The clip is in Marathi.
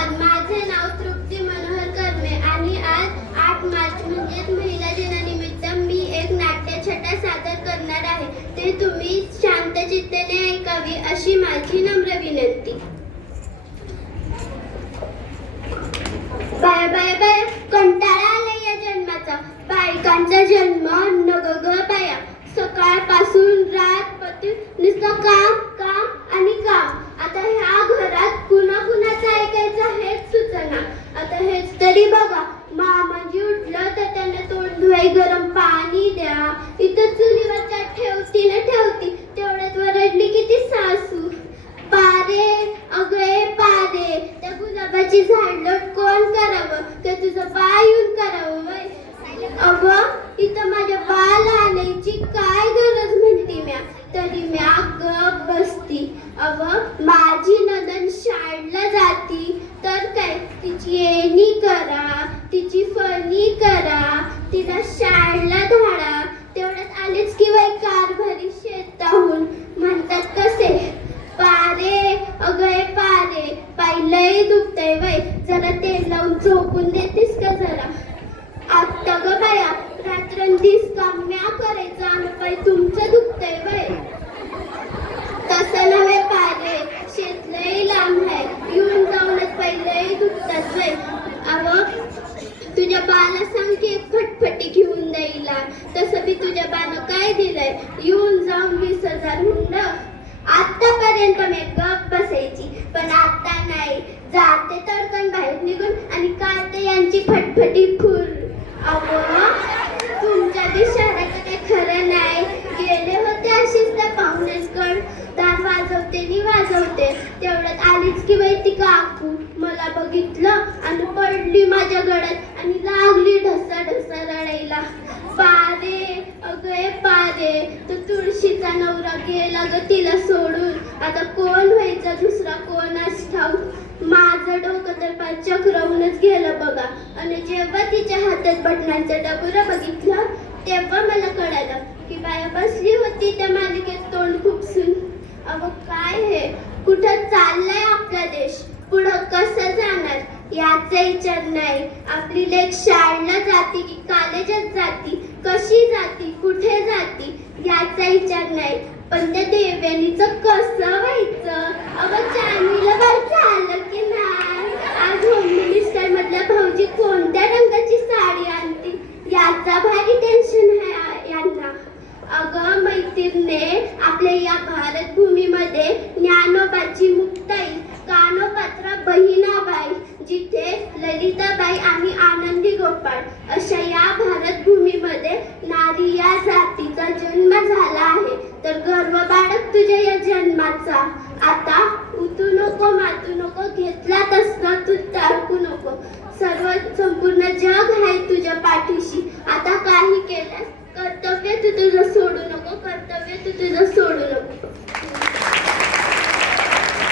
नमस्कार, माझे नाव तृप्ती मनोहर कर्मे आणि आज 8 मार्च म्हणजेच महिला दिनानिमित्त मी एक नाट्यछटा सादर करणार आहे. ते तुम्ही शांतचित्ताने ऐकावी अशी माझी नम्र विनंती. बाय बाय बाय, कंटाळा आला या जन्माचा. बायकांचा जन्म नग ग बाया. सकाळपासून रातपासून नुसतं काम काम आणि काम. आता ह्या घरात कुणाचं ऐकायचं हेच सुचना. आता हेच तरी बघा, मामाजी उठलं तर त्यांना तोंड धुवाई गरम पाणी द्या. इथं चुलीवरच्या ठेवती ना ठेवती तेवढ्यात वरडली किती सासू. पारे अगं पारे, त्या गुलाबाची झाडलोट कोण करावं? ते तुझं बा येऊन करावं वय. अगं इथं माझ्या बाला आणायची काय गरज म्हणते म्या, तरी म्या गप बसती. अगं माझी नणंद शाळेला जाती तर काय, तिची येणी करा, तिची फणी करा, तिला शाळेला धाडा. तेवढ्यात आलेच की वय कारभारी शेताहून. म्हणतात कसे, पारे अगं पारे, पाय लय दुखतंय वय, जरा तेल लावून झोपून देतेस का जरा? आता ग बाया, रात्रंदिवस काम म्या करायचं आणि पाय तुमचं दुखतंय वय. तसं नव्हे पारे, शेत लय लांब आहे, येऊन जाऊनच पाय लय दुखतात वय. अगं तुझ्या बाला सांग की एक फटफटी घेऊन द्यायला. तसं बी तुझ्या बानं काय दिलंय, येऊन जाऊन 20,000 हुंडा. आतापर्यंत मी गप बसायची, पण आता नाही. जाते तडकन बाहेर निघून आणि काढते यांची फटफटी फुल. अगं तुमच्या बी शहराचं काही खरं नाही. गेले होते अशीच त्या पाहुण्याकडं, दार वाजवते तेवढ्यात आलीच की बाई ती काकू. मला बघितलं आणि पडली माझ्या गळ्यात आणि लागली ढसा रडायला. पारे अगं पारे, तो तुळशीचा नवरा गेला ग तिला सोडून. आता कोण व्हायचा दुसरा कोणास ठाऊक. माझं डोकं तर पाय चक्रावूनच गेलं बघा. आणि जेव्हा तिच्या हातात बटनांचं डबुरं बघितलं तेव्हा मला कळालं की बाया बसली होती त्या मालिकेत तोंड खुपसून. अगं काय हे, कुठं चाललाय आपला देश, पुढं कसं जाणार याचा विचार नाही. आपली लेक शाळेला जाती की कॉलेजात जाती, कशी जाती, कुठे जाती याचा विचार नाही. पण त्या देवयानीचं कसं व्हायचं? अगं चांगलं व्हायचं आलं की नाही? आज होम मिनिस्टर मधल्या भाऊजी कोणत्या रंगाची साडी आणतील याचा भारी टेन्शन आहे यांना. अगं मैत्रिणीने, आपल्या या भारत भूमीमध्ये ज्ञानोबाची मुक्ताई, कानोपात्रा बहिणाबाई, जिथे ललिताबाई आणि आनंदी गोपाळ अशा या भारत भूमीमध्ये नारी या जातीचा जन्म झाला आहे. तर गर्व बाळग तुझ्या या जन्माचा. आता उतू नको मातू नको, घेतला तसं तू टाळकू नको. संपूर्ण जग आहे तुझ्या पाठीशी. आता काय